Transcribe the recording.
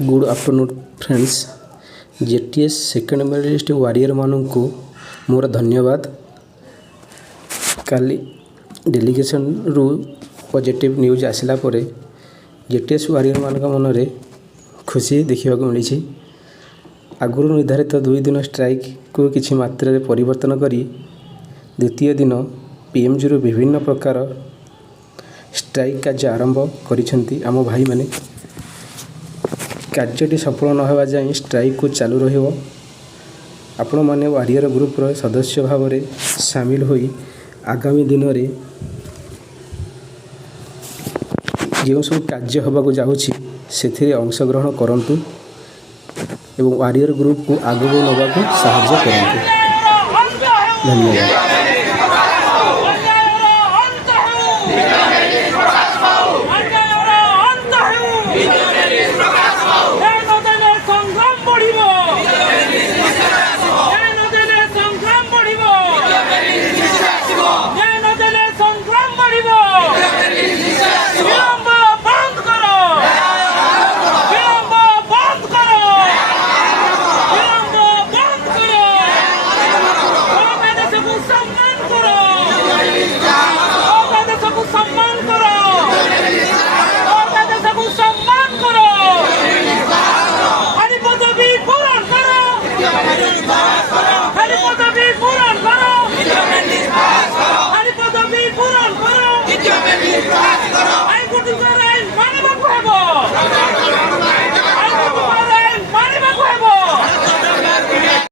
Good afternoon friends. JTS second medalist warrior मानू मोर धन्यवाद। काली डेलीगेशन रु पॉजिटिव न्यूज आसला परे जेटीएस वारियर मान मन में खुशी देखा मिली। आगुरी निर्धारित 2 दिन स्ट्राइक को किसी मात्रा परिवर्तन करी द्वितीय दिन पीएमजी रु विभिन्न प्रकार स्ट्राइक कार्य आरंभ करिसेंती। आम भाई माने कार्यटी सफल न होगा जाए स्ट्राइक को चालू रहिबो। आपण माने वारियर ग्रुप रो सदस्य भाव में सामिल होई आगामी दिन में जो सब कार्य होगा जाऊँगी से अंशग्रहण करंतु एवं वारियर ग्रुप को आगू नवा को साहाय्य करंतु। धन्यवाद।